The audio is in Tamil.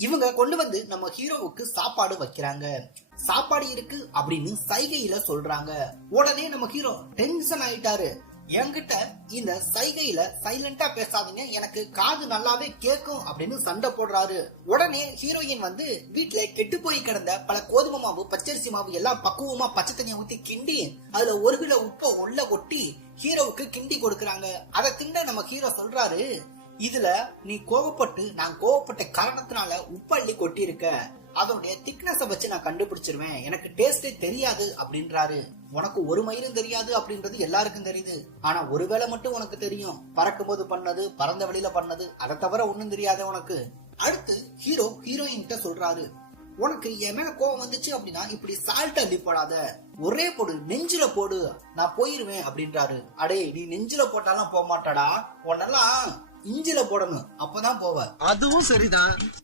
இவங்க கொண்டு வந்து நம்ம ஹீரோவுக்கு சாப்பாடு வைக்கிறாங்க. சாப்பாடு இருக்கு அப்படின்னு சைகையில சொல்றாங்க. உடனே நம்ம ஹீரோ டென்ஷன் ஆயிட்டாரு. என்கிட்ட இந்த சைகையில சைலண்டா பேசாதீங்க, எனக்கு காது நல்லாவே கேட்கும் அப்படின்னு சண்டை போடுறாரு. உடனே ஹீரோயின் வந்து வீட்டுல கெட்டு போய் கிடந்த பல கோதுமை மாவு, பச்சரிசி மாவு எல்லாம் பக்குவமா பச்சை தண்ணியை ஊத்தி கிண்டி அதுல ஒரு கிலோ உப்பை உள்ள கொட்டி ஹீரோவுக்கு கிண்டி கொடுக்கறாங்க. அதை திண்ட நம்ம ஹீரோ சொல்றாரு, இதுல நீ கோவப்பட்டு நான் கோவப்பட்ட காரணத்தினால உப்பள்ளி கொட்டி இருக்க, அதோடைய திக்னஸ வச்சு நான் கண்டுபிடிச்சிருவேன், எனக்கு டேஸ்டே தெரியாது அப்படின்றாரு. உனக்கு ஒரு மயிலும் தெரியாது அப்படின்றது எல்லாருக்கும் தெரியுது, ஆனா ஒருவேளை மட்டும் உனக்கு தெரியும், பறக்கும் போது பண்ணது, பறந்த வெளியில பண்ணது, அதை தவிர ஒண்ணும் தெரியாத உனக்கு. அடுத்து ஹீரோ ஹீரோயின் கிட்ட சொல்றாரு, உனக்கு என் மேல கோவம் வந்துச்சு அப்படின்னா இப்படி சால்ட் அள்ளி போடாத, ஒரே போடு, நெஞ்சில போடு, நான் போயிருவேன் அப்படின்றாரு. அடே நீ நெஞ்சில போட்டாலும் போக மாட்டாடா, உன்னெல்லாம் இஞ்சில போடணும், அப்பதான் போவ. அதுவும் சரிதான்.